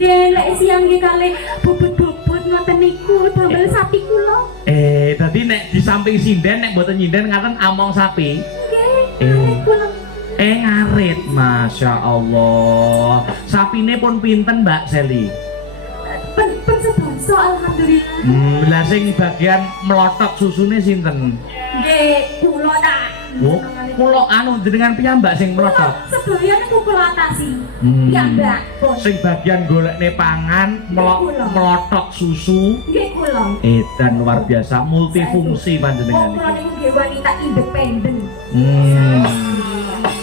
Lek siang nggih kalih bobot-bobot ngoten niku damel sapi kula. Dadi nek di samping sinden nek mboten nyinden ngaten among sapi. Nggih, kula. Ngarit, Masya Allah. Sapine pun pinten Mbak Seli? Pen sedasa alhamdulillah. Lah sing bagian melotok susune sinten? Nggih, kula ta. Oh, kula anu jenengan piyambak sing melotok. Sedaya niku kula atasi. Ya, Mbak. Sing bagian golekne pangan, melotok susu. Nggih kula. Edan luar biasa, multifungsi panjenengan Kula iki. niku nggih wanita independen.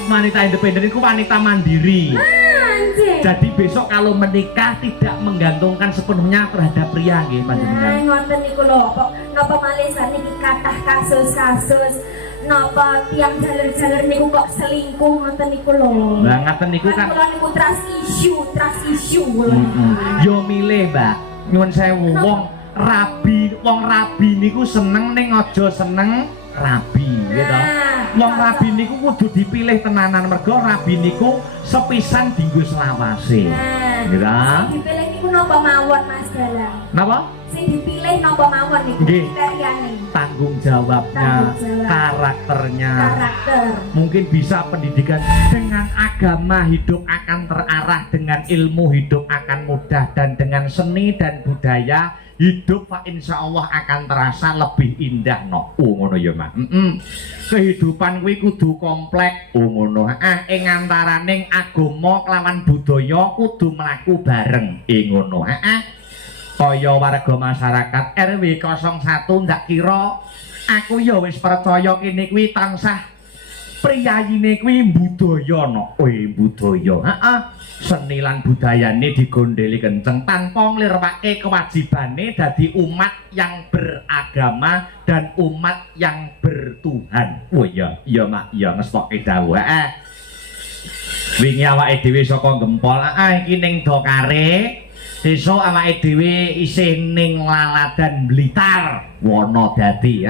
Wanita independen itu wanita mandiri. Jadi besok kalau menikah tidak menggantungkan sepenuhnya terhadap pria nggih panjenengan. Ngoten niku lho, kok napa malih saniki kathah kasus-kasus napa tiang jaler-jaler niku kok selingkuh ngoten niku lho. Lah ngaten niku kan kula niku trust issue kula. Yo milih, Mbak. Nyuwun sewu wong rabi niku seneng ning aja seneng rabi, gitu. Wong rabi niku kudu dipilih tenanan mergo rabi niku sepisan dienggo selawase. Gitu. Sing dipilih niku napa mawon Mas Dalang? Napa? Sing dipilih napa mawon niku kriteriane? Tanggung jawabnya, karakternya. Mungkin bisa pendidikan dengan agama hidup akan terarah, dengan ilmu hidup akan mudah, dan dengan seni dan budaya hidup pak insya Allah akan terasa lebih indah no. Ngono ya Mak. Kehidupan kuwi kudu komplek. Ngono. Ing antaraning agama kelawan budaya kudu mlaku bareng. Ngono. Kaya warga masyarakat RW 01 ndak kira aku ya wis percaya kene kuwi tansah priyayine kuwi budaya no. Budaya. Seni lan budayane digondheli kenceng tanpa nglirwake kewajibane dadi umat yang beragama dan umat yang bertuhan. Oh iya, iya Mak, iya ngestokke dawuh. Wingi awake dhewe saka Gempol, iki ning Dokare. Sesuk awake dhewe isih ning Laladan Blitar, Wonodadi.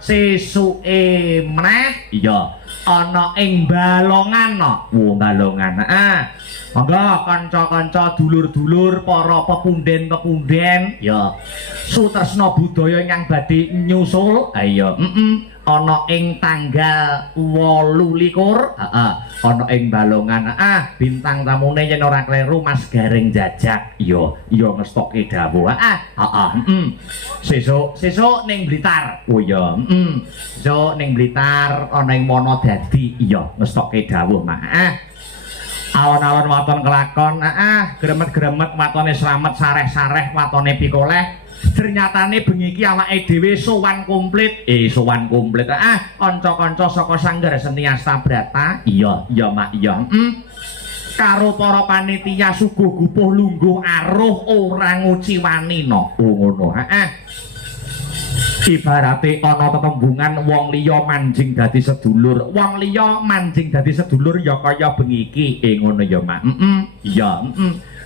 Sesuke meneh iya ana ing Balongan no. Balongan. Monggo kanca-kanca dulur-dulur para pepunden-pepunden ya sutresna budaya ingkang badhe nyusul iya ana ing tanggal 28 ana ing Balongan bintang tamune yen ora kleru Mas Gareng Jajak iya ngestokke dawuh sesuk ning Blitar oh iya sesuk ning Blitar ana ing Wonodadi iya ngestokke dawuh Mak alon-alon waton kelakon gremet-gremet watone slamet sareh-sareh watone pikoleh ternyatane bengi iki awake dhewe sowan komplit kanca-kanca saka Sanggar Seni Astabrata iya Mak iya karo para panitia suguh gupuh lungguh aruh ora nguciwani no ngono ibarate ana tetembungan wong liya manjing dadi sedulur ya kaya bengi iki ngono ya Mak iya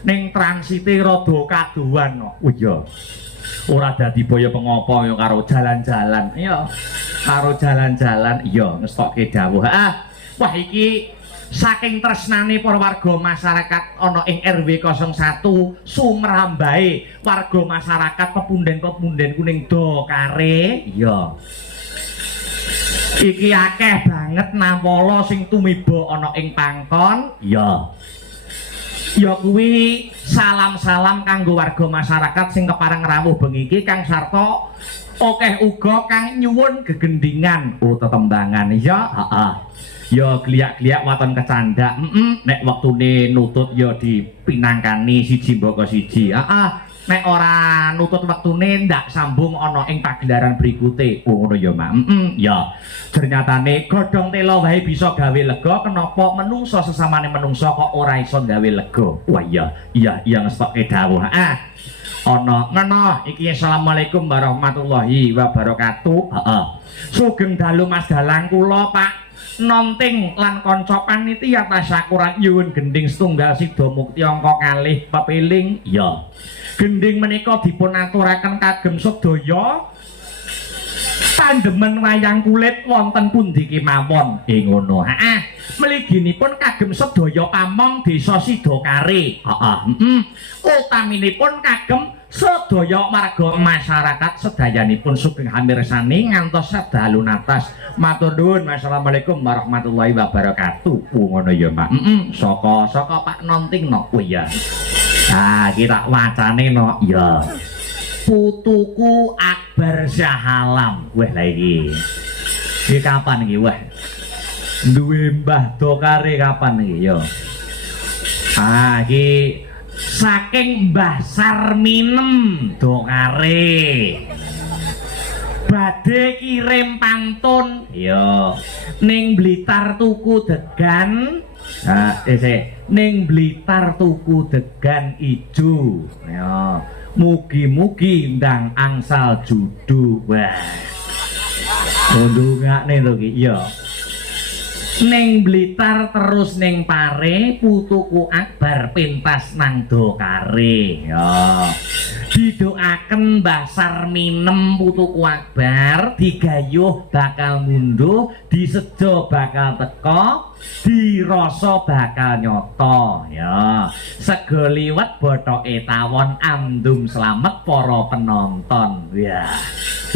ning transite rada kaduan no oh iya ora dadi boyo pengopo ya karo jalan-jalan iya ngestokke dawuh wah iki saking tresnane para warga masyarakat ana ing RW 01 sumrambahe warga masyarakat pepunden-pepunden kuning Dokare iya iki akeh banget nawala sing tumiba ana ing pangkon iya kuwi salam-salam kanggo warga masyarakat sing kepareng rawuh bengi iki kang sarta akeh uga kang nyuwun gegendingan tetembangan iya ya gliak-gliak waton kecandak nek waktune nutut ya dipinangkani siji mbaka siji nek ora nutut waktune ndak sambung ana ing pagelaran berikute ngono ya Mak ya ternyatane godhong tela wae bisa gawe lega kenapa menungso sesamane menungso kok ora iso gawe lega wah iya ngestokke dawuh ana ngono iki assalamualaikum warahmatullahi wabarakatuh sugeng dalu Mas Dalang kula Pak Nonting lan kanca panitia tasyakuran nyuwun gending setunggal sida mukti angka kalih pepiling ya gending menika dipun aturaken kagem sedaya Tandemen wayang kulit wonten pundi kemawon? Ngono. Heeh. Mliginipun kagem sedaya pamong desa Sidakare. Heeh. Utaminipun kagem sedaya warga masyarakat sedayanipun sugeng hamirsani ngantos sedalu natas. Matur nuwun. Wassalamualaikum warahmatullahi wabarakatuh. Ngono ya, Pak. Saka Pak Nonting no. Oh iya. Nah, kita wacane no. Ya. Putuku Akbar Shah Alam. Wah lah iki. Iki kapan iki wah? Duwe Mbah Dokare kapan iki ya? Iki saking Mbah Sarminem Dokare. Badhe kirim pantun ya ning Blitar tuku degan. Ning Blitar tuku degan ijo. Ya. Mugi-mugi ndang angsal judu. Wah. Ndongakne to iki ya. Ning Blitar terus ning Pare putuku Akbar pentas nang Dokare. Ya. Didoaken Mbah Sarminem putuku Akbar digayuh bakal munduh, disejo bakal teka, dirasa bakal nyoto. Ya. Sego liwet bothoke tawon andum slamet para penonton. Ya.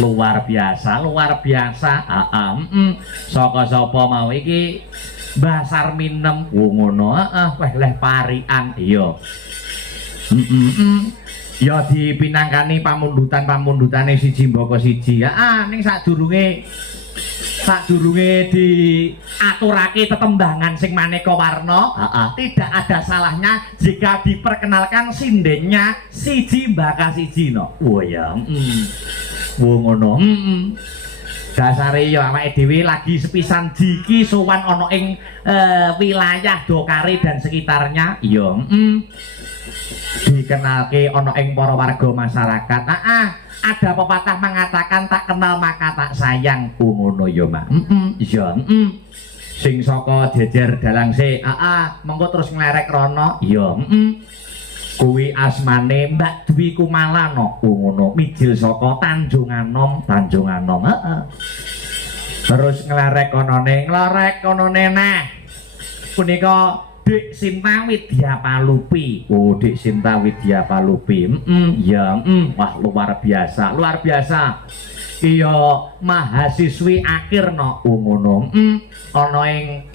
Luar biasa, luar biasa. Saka sapa mau iki? Mbah Sarminem. Ngono. Weh leh parian. Iya. Ya dipinangkani pamundhutan-pamundhutane siji mbaka siji. Ning sadurunge diaturake tetembangan sing maneka warna, tidak ada salahnya jika diperkenalkan sindennya siji mbaka siji no. Oh ya. Ngono. Dasare ya awake dhewe lagi sepisan jiki sowan ana ing wilayah Dokare dan sekitarnya. Ya. Dikenalke ana ing para warga masyarakat. Ada pepatah mengatakan tak kenal maka tak sayang. Ngono ya, Mak. Ya. Sing saka jejer dalang se, mengko terus nglerek rono. Ya. Kuwi asmane Mbak Dwi Kumala no. Ngono. Mijil saka Tanjung Anom. Terus nglerek konone nah. Punika Dik Sinta Widya Palupi. Oh, Dik Sinta Widya Palupi. Ya, wah luar biasa. Iya, mahasiswi akhir no. Ngono. Ana ing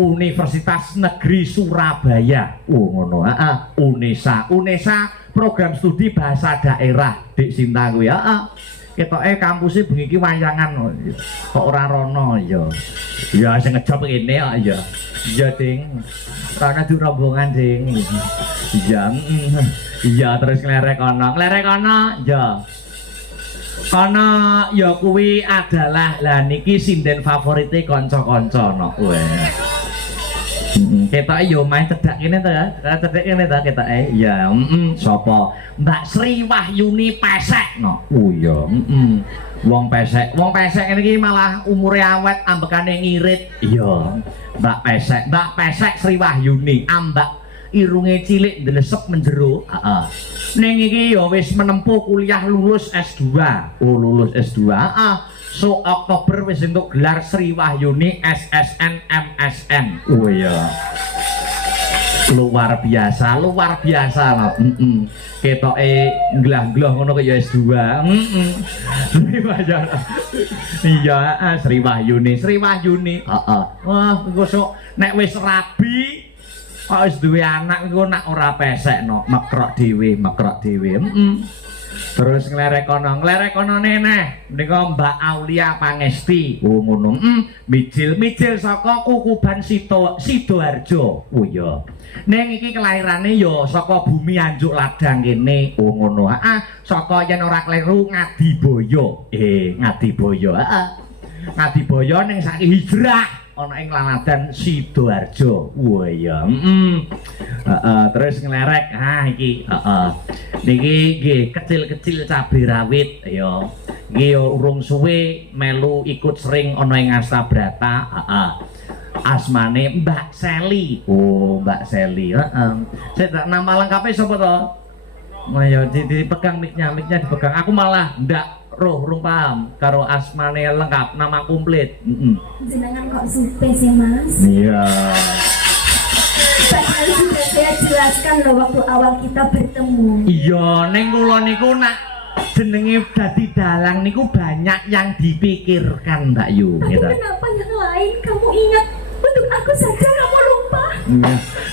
Universitas Negeri Surabaya. Ngono. UNESA program studi bahasa daerah. Dik Sinta kuwi. Ketoke kampuse bengi iki wayangan kok ora rono ya. Ya sing ngejop kene kok ya. Iya, Ding. Karena di rombongan, Ding. Iya, terus nglerek ana, ya. Kono ya kuwi adalah lah niki sinden favorite kanca-kanca no. Ketoke yo main cedhak kene to ya. Cedhak kene ta ketoke. Ya, sapa? Mbak Sri Wahyuni Pesek no. Oh iya, Wong Pesek ngene iki malah umure awet, ambekane ngirit. Iya. Mbak Pesek Sri Wahyuni, ambak irunge cilik ndelesep menjero. Ning iki ya wis menempuh kuliah lulus S2. Oh, lulus S2. So Oktober wis entuk gelar Sri Wahyuni SSN MSN. Oh iya. Luar biasa no. Ketoke nglah-nglah ngono kaya S2. Iya, Sri Wahyuni. Wah, engko nek wis rabi kok wis duwe anak engko nak ora pesek no, mekrok dhewe. Terus nglerek kono neneh menika Mbak Aulia Pangesti. Oh ngono. Mijil saka Kukuban Sidoarjo. Oh iya. Ning iki kelahirane ya saka bumi Anjuk Ladang kene. Oh ngono. Saka yen ora kleru Ngadiboyo. Ngadiboyo. Ngadiboyo ning saiki hijrah ana ing Lanadan Sidoarjo. Wah iya. Terus nglerek. Iki niki nggih kecil-kecil cabai rawit ya. Nggih ya urung suwe melu ikut sering ana ing Astabrata. Asmane Mbak Seli. Oh, Mbak Seli. Saya nama lengkapnya sapa to? Oh ya dipegang mic-nya dipegang. Aku malah ndak roh rung paham karo asmane lengkap nama komplit. Jenengan kok supe sih Mas? Iya. Padahal sudah saya jelaskan loh waktu awal kita bertemu. Iya, neng kula niku nak jenenge dadi dalang niku banyak yang dipikirkan Mbak Yu. Tapi kenapa yang lain kamu ingat? Untuk aku saja kamu lupa.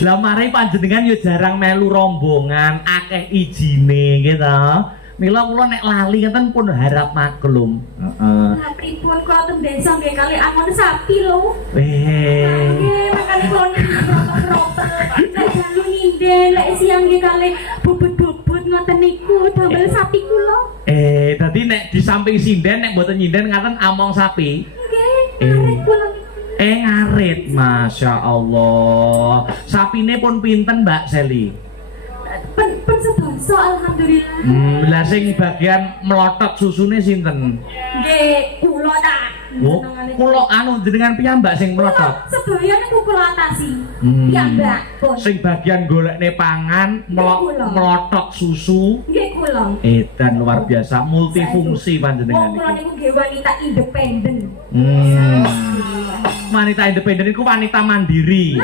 Lah mari panjenengan yo jarang melu rombongan, akeh ijine gitu. Mila kula nek lali ngeten pun harap maklum. Nah, pripun kok teng desa nggih kali angon sapi lho. Nggih, makane kula kroper-kroper. Nek dalu nyinden, lek siang nggih kali bobot-bobot ngoten niku damel sapi kula. Dadi nek di samping sinden nek mboten nyinden ngaten among sapi. Nggih, ngarit kula. Ngarit, Masya Allah. Sapine pun pinten Mbak Seli? Pen sedoso alhamdulillah. Lah sing bagian melotot susune sinten? Nggih, kula ta. Oh, kula anu jenengan piyambak sing melotot. Sedaya niku kula atasi. Piyambak pun. Sing bagian golekne pangan, melotot susu. Nggih kula. Dan luar biasa multifungsi panjenengan kula niku nggih wanita independen. Wanita independen itu wanita mandiri.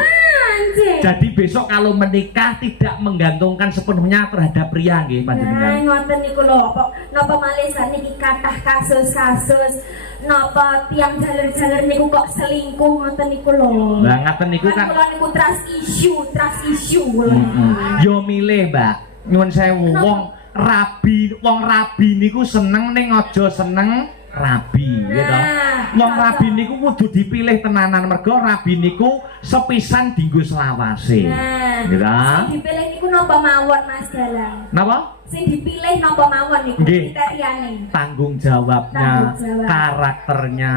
Jadi besok kalau menikah tidak menggantungkan sepenuhnya terhadap pria nggih panjenengan. Ngoten niku lho, napa malih sakniki kathah kasus-kasus napa tiyang jaler-jaler niku kok selingkuh ngoten niku lho. Lah ngaten niku kan kula niku trust issue lho. Yo milih, Mbak. Nyuwun sewu wong rabi niku seneng ning aja seneng rabi gitu. Wong rabi niku kudu dipilih tenanan mergo rabi niku sepisan dienggo selawase. Gitu. Sing dipilih niku napa mawon Mas Dalang? Napa? Sing dipilih napa mawon niku kriteriane? Tanggung jawabnya, karakternya.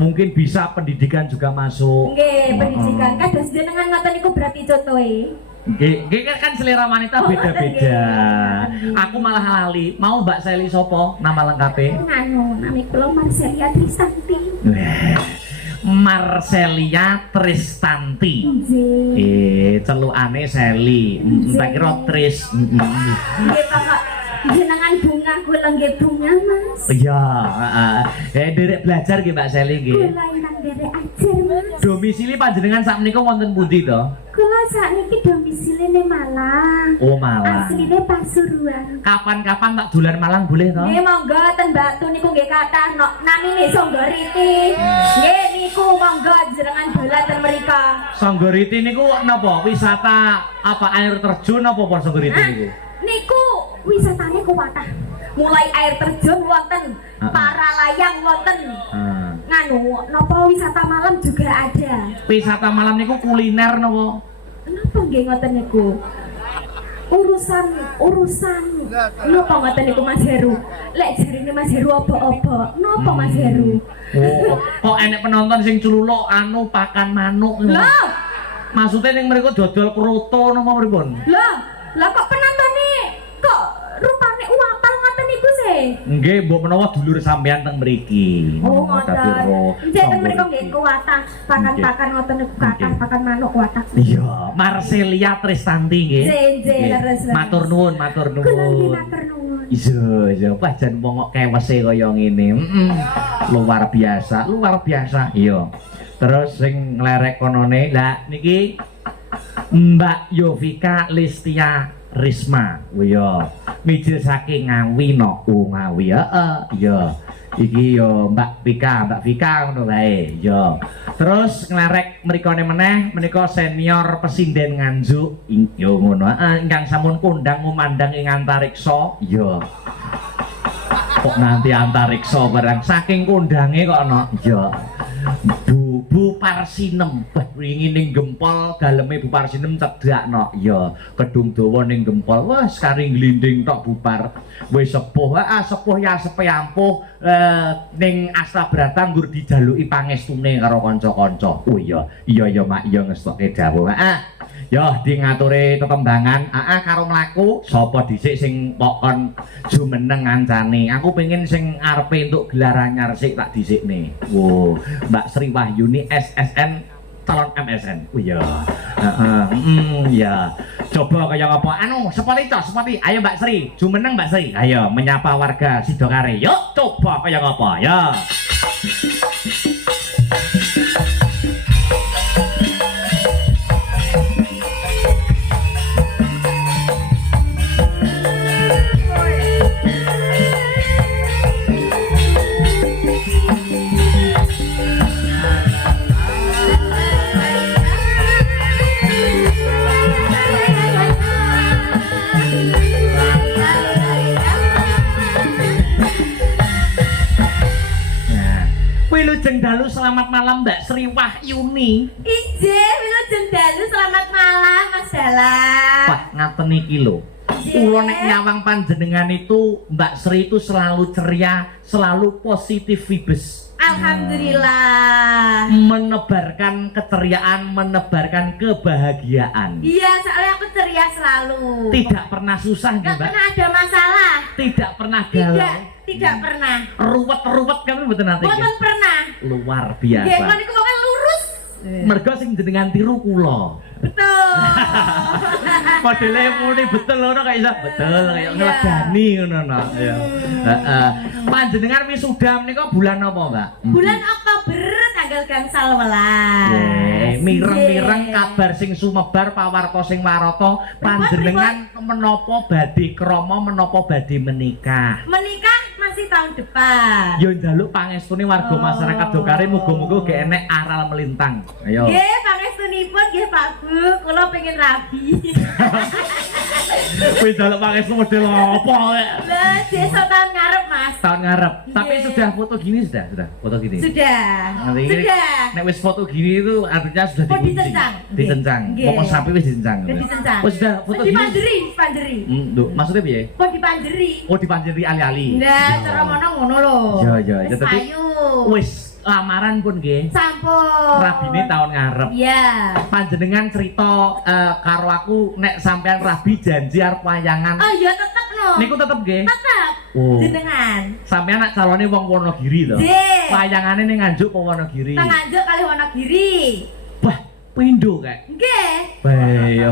Mungkin bisa pendidikan juga masuk. Nggih, pendidikan. Kados jenengan ngoten niku berarti contohe. Nggih kan selera wanita beda-beda. Aku malah lali. Mau Mbak Seli sopo nama lengkapnya? Nami kula Marcelia Tristanti. Marcelia Tristanti. Celukane Seli. Tak kira Tris. Nggih, Pak. Jenengan bunga kula nggih bunga Mas. Iya, derek belajar nggih Mbak Seli nggih. Kula nang derek ajar Mas. Domisili panjenengan sakmenika wonten pundi to? Kula sakniki domisiline Malang. Oh, Malang. Asline Pasuruan. Kapan-kapan tak dolan Malang boleh to? Nggih monggo ten Batu niku nggih kathah namine Songgoriti. Nggih niku monggo jenengan dolan ten mrika. Songgoriti niku napa? Wisata apa air terjun apa Songgoriti niku? Niku wisatanya kuwatah. Mulai air terjun wonten, para layang wonten. Nganu, napa wisata malam juga ada. Wisata malam niku kuliner napa? Napa nggih ngoten niku? Urusan napa ngoten niku Mas Heru? Lek jarine Mas Heru apa-apa. Napa Mas Heru? Oh, kok enek penonton sing cululuk anu pakan manuk. Lho. Maksudnya ning mriku dodol kroto napa pripun? Lah kok penontonnya kok rupane uapal ngoten niku sih? Nggih, mbok menawa dulur sampean teng mriki. Oh, ngoten. Nggih mriku nggih kuwatah pakan-pakan ngoten niku kathah pakan manuk kuwatah. Iya, Marcelia Tristanti nggih. Nggih, leres. Matur nuwun. Kula nggih matur nuwun. Iya, pancen wong kok kewese kaya ngene. Luar biasa. Iya. Terus sing nglerek konone, lah niki Mbak Yovika Listia Risma. Iya. Mijil saking Ngawi no. Ngawi iya. Iki yo Mbak Vika ngono wae. Iya. Terus nglerek mrikone meneh menika senior pesinden Nganjuk. Yo ngono. Ingkang sampun kondang memandang ing antariksa. Iya. Kok nanti antariksa barang saking kondange kok ana. Iya. Bu Parsinem, wingi ning Gempol daleme Bu Parsinem cedhakno. Ya, kedung dawa ning Gempol. Wes kari glinding tok bubar. Wis sepuh, sepuh ya sepeampuh ning Astabrata nggur dijaluki pangestune karo kanca-kanca. Oh iya Mak, iya ngestoke dawuh. Ya di ngature tetembangan karo mlaku sapa dhisik sing pokon jumeneng ngancane. Aku pengen sing arepe entuk gelar anyar sik tak dhisikne. Wo, Mbak Sri Wahyuni SSN calon MSN. Oh iya. Ya. Coba kaya apa? Anu, seperti itu, seperti. Ayo Mbak Sri, jumeneng Mbak Sri. Ayo menyapa warga Sidokare. Yuk, coba kaya apa? Ya. Wilujeng dalu selamat malam Mbak Sri Wahyuni. Ije, wilujeng dalu selamat malam Mas Dalang. Wah, ngaten iki lho. Kula nek nyawang panjenengan itu Mbak Sri itu selalu ceria, selalu positif vibes. Alhamdulillah. Menebarkan keceriaan, menebarkan kebahagiaan. Iya, soalnya aku ceria selalu. Tidak pernah susah nggih, Gak Mbak? pernah ada masalah. Tidak pernah galau. Tidak pernah. Ruwet-ruwet kan mboten nate. Mboten pernah. Luar Nggih, biasa. kalau niku kan lurus. Mergo sing jenengan tiru kula. Betul. Modele muni betul ngono kaya iso. Betul kaya ngledani ngono no. Ya. Heeh. Panjenengan wisuda menika bulan apa, Mbak? Bulan Oktober tanggal gangsal 11. Mireng-mireng kabar sing sumebar pawarta sing warata panjenengan menapa badhe krama menapa badhe menikah. Menikah masih tahun depan. Yo njaluk pangestune warga masyarakat Dokare muga-muga ge enek aral melintang. Ayo. Nggih, pangestunipun nggih Pak Bu, kula pengen rabi. Kowe njaluk pangestu model apa? Lah, desa tahun ngarep Mas. Tahun ngarep. Tapi Nggih. sudah foto gini sudah foto gini. Sudah. Nanti ini, Sudah. nek wis foto gini itu artinya sudah Oh, dikunci. dicencang. Dicencang. Nggih. Pokok sapi wis dicencang. Udah dicencang. Oh sudah foto gini. Dipanjeri, dipanjeri. Duh, maksudnya piye? Kok dipanjeri? Oh dipanjeri ali-ali. Nah, cara ngono lho. Iya, iya. Wis Tapi payu. wis lamaran pun nggih. Sampun. Rabine tahun ngarep. Iya. Panjenengan cerita karo aku nek sampean rabi janji arep wayangan. Oh, ya tetep no. Niku tetep nggih. Tetep. Oh. Jenengan. Sampean nak calone wong Wonogiri to. Nggih. Wayangane ning Nganjuk apa Wonogiri? Nang Nganjuk kali Wonogiri. Wah, pindho kae. Nggih. Bae.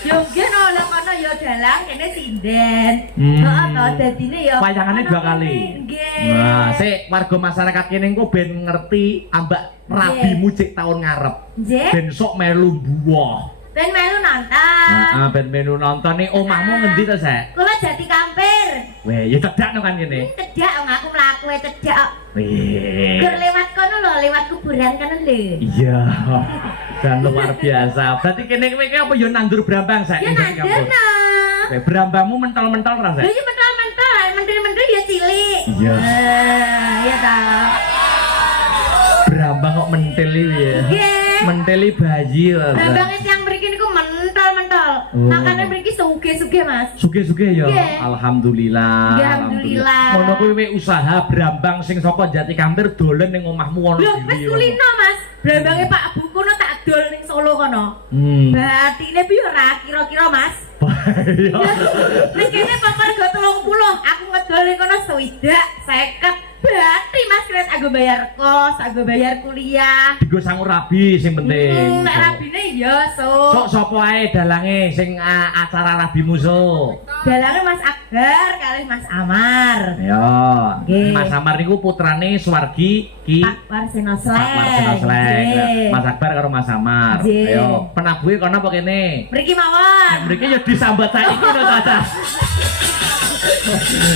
Yo nggih no, lek kono yo dalang kene sinden. Hmm. Heeh to, dadine yo. Wayangane ono 2 kali. kene. Nggih. Nah, sik warga masyarakat kene engko ben ngerti ambak rabimu cek tahun ngarep. Nggih. Ben sok melu buah. Ben melu nonton. Heeh, ben melu nonton nih omahmu ngendi to, Sek? Kula Jati Kampir. Weh, ya cedak no kan kene. Cedak wong aku mlaku cedak. Weh. Gur lewat kono lho, lewat kuburan kono lho. Iya. Dan luar biasa. Berarti kene kowe apa ya nandur brambang, Sek? Ya nandono. Weh, brambangmu mentol-mentol ra, Sek? Lha iki mental-mental, mentil-mentil ya cilik. Iya. Iya ta. Brambang kok mentil iki ya. Nggih. Menteli bayi lho. Brambangnya yang mriki niku mental-mental. Oh. Makane mriki sugih-sugih, Mas. Suge-suge ya. Nggih. Alhamdulillah. Nggih, alhamdulillah. Ngono kuwi usaha brambang sing saka Jati Kampir dolen ning omahmu ono Lho, wis kulino, Mas. Brambangnya Pak Bu kono tak dol ning Solo kono. Batine piye ora kira-kira, Mas? Iya. Ning kene pokoknya go 30, aku ngedol ning kono 60, 50. Berarti Mas kret aku bayar kos, aku bayar kuliah. Digo sangu rabi sing penting. Nek rabine ya Sok sapa ae dalange sing acara rabimu sok. dalange Mas Akbar kali Mas Amar. Ya. Nggih. Mas Amar niku putrane Suwargi Ki Pak Warsino Sleng. Pak Marseno Sleng. Nggih. Mas Akbar karo Mas Amar. Nggih. Ayo, penabuhe kono apa kene? Mriki mawon. Mriki ya disambat saiki lho, Caca.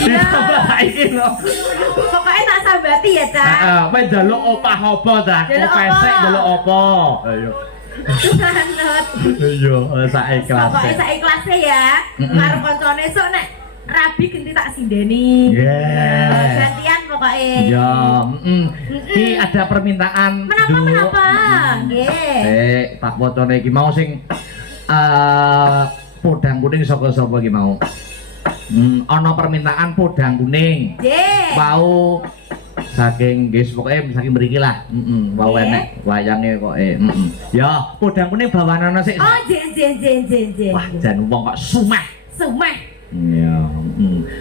Disambat saiki lho. Pokoknya tak sambati ya, Cak. Heeh, kowe njaluk opah apa, Cak? Njaluk Opah apa? sik njaluk apa? Ayo. Manut. Iya, sak ikhlas. Pokoknya sak ikhlasnya ya. Mm-mm. Karo koncone esuk nek rabi genti tak sindeni. Yeah. Gantian pokoknya. Ya, Ki ada permintaan. Menapa? Nggih. Tak wacane iki mau sing podang kuning saka-saka iki mau. Ana permintaan podang kuning. Nggih. Mau saking guys pokoknya saking mriki lah. Wau Nggih. enek wayange kok Ya, podang kuning bawanana sik. Oh, jen. Wah, jan wong kok sumeh. Sumeh. Ya,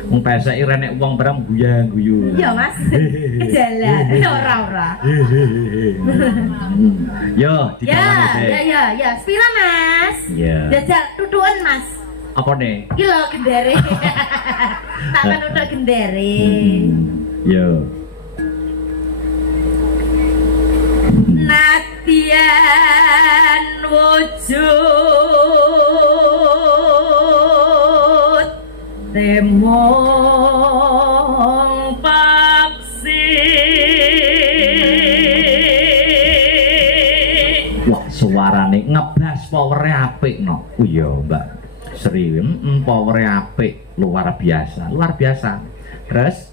Wong pesek renek wong barang guyang-guyu. Iya, Mas. Jalan. Ora. Yo, ditawani. Ya. Sepira, Mas? Iya. Jajal tutukan, Mas. Apa nih? Iki lho gendere. Tak kan udah gendere. Yo. Nadyan wujud temong paksi. Wah, suarane ngebas powere apik no. Iya, Mbak Sri. Powere apik, luar biasa. Terus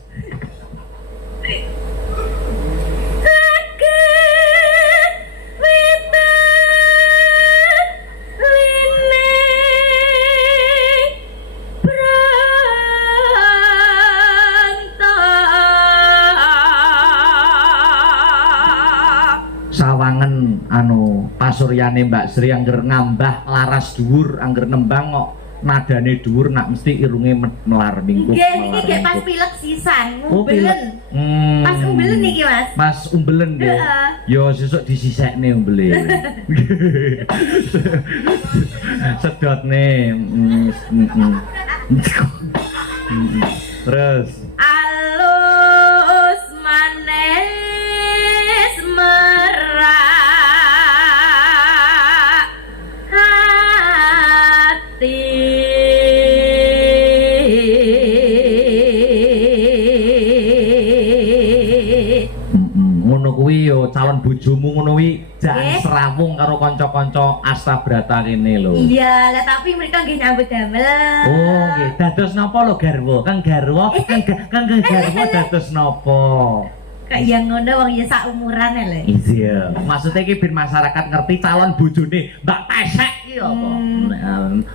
sawangen pasuryane Mbak Sri angger ngambah laras dhuwur angger nembang kok nadane dhuwur nak mesti irunge melar mingkup. Nggih, iki gek pas pilek sisan, umbelen. Pas umbelen iki, Mas. Pas umbelen nggih. Yo sesuk disisekne umbele. Sedotne. Terus alus manis merak hati. Ngono kuwi yo calon bojomu ngono kuwi jak serawung karo kanca-kanca astabrata kene lho. Iya, lah tapi mereka nggih nyambut damel. Oh, nggih. Dados napa lho garwa? Kang garwa, Kang garwa dados napa? Kayak yang ngono wong ya sak umurane lho. Iya. Maksudnya iki ben masyarakat ngerti calon bojone Mbak Pesek iki apa?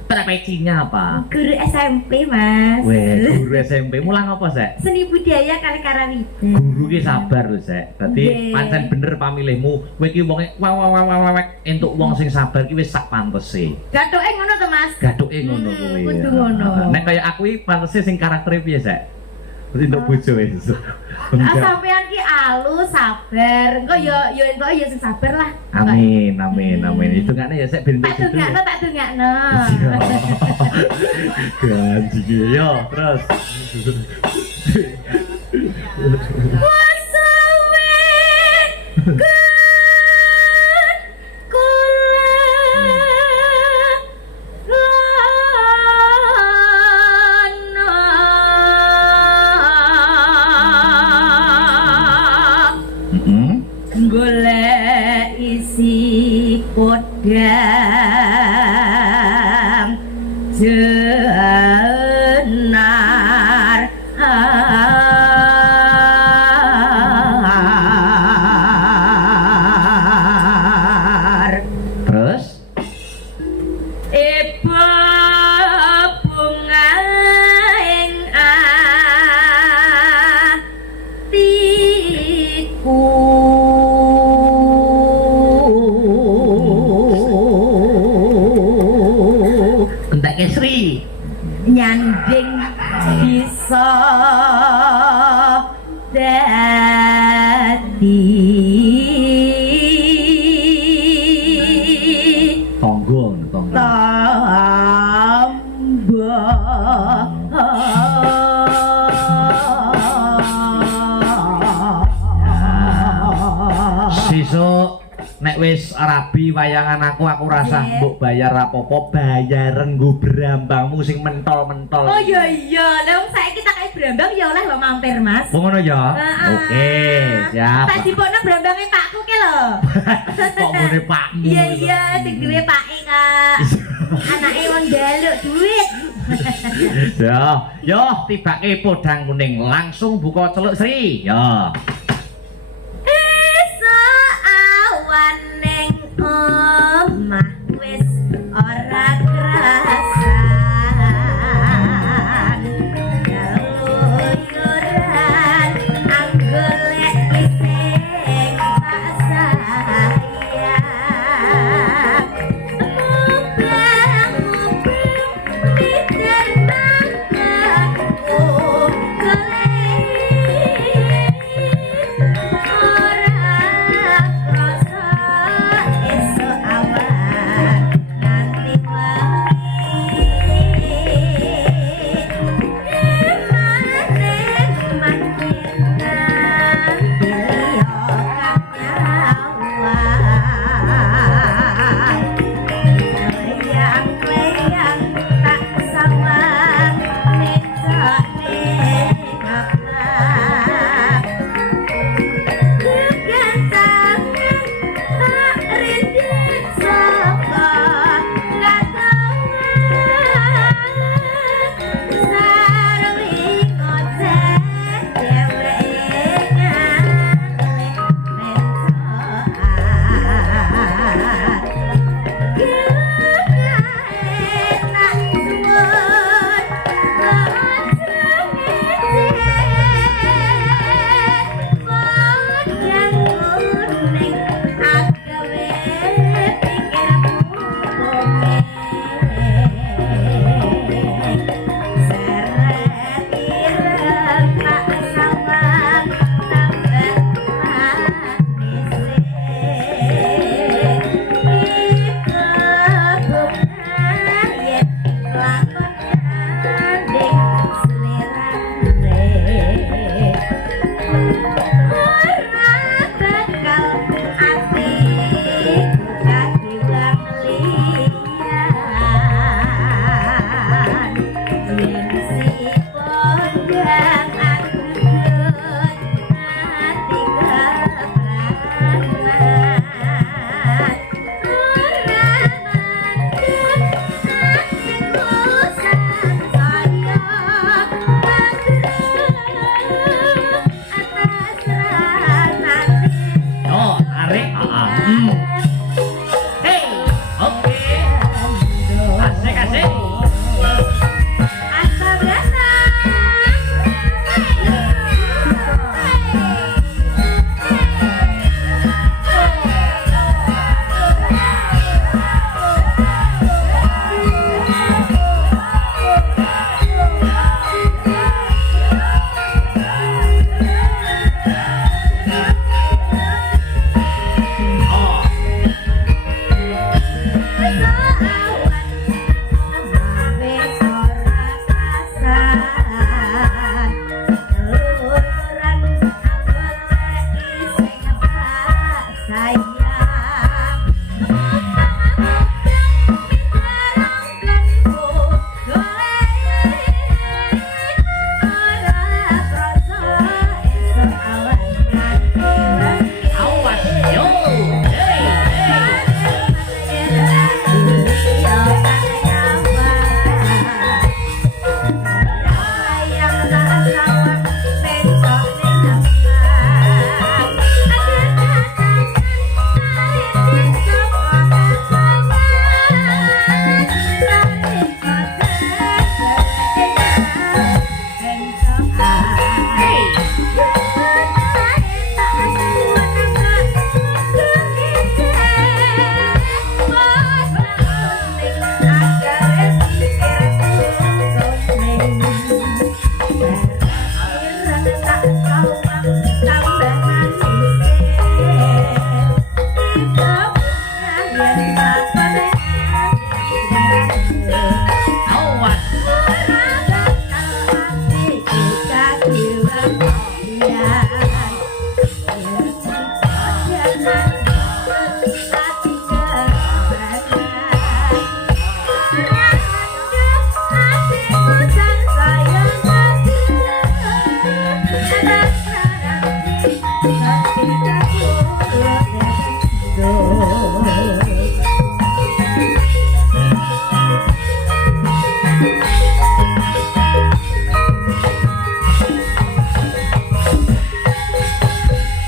Profesinya apa? Guru SMP, Mas. Weh, guru SMP mulang apa, Sek? Seni budaya kali Karawida. Guru ki sabar lho, Sek. Dadi pancen bener pamilihmu. Kowe ki wonge wawek entuk wong sing sabar ki wis sak pantese. Gathuke ngono to, Mas? Gathuke ngono kuwi. Kudu ngono. Nek kaya aku iki pantese sing karaktere piye, Sek? Berarti untuk bojo wis. Sampean ki alus, sabar. Engko yo entuk yo sing sabar lah. Amin. Hitungane ya Sek ben Tak dongakno. Ganti yo, terus. Golek isi podang jenar terus ibu bunga ing atiku entek Sri nyanding bisa dadi tonggo sesuk nek wis rabi wayangan aku rasa mbok bayar apa-apa bayaran nggo brambangmu sing mentol-mentol. Oh iya, lah wong saiki tak kaya brambang ya oleh lo mampir, Mas. Oh ngono ya? Oke, siap. Tak dipokno brambange pakku ki lho. Kok ngene pakmu? Iya, sing duwe pake kok. Anake wong njaluk duit. Yo, tibake podang kuning langsung buka celuk Sri. Yo. Ning omah wis ora krasan keluyuran anggolek sing tak sayang mubeng lider nangka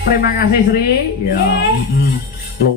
Terima kasih Sri. Ya. Nggih. Mm-mm.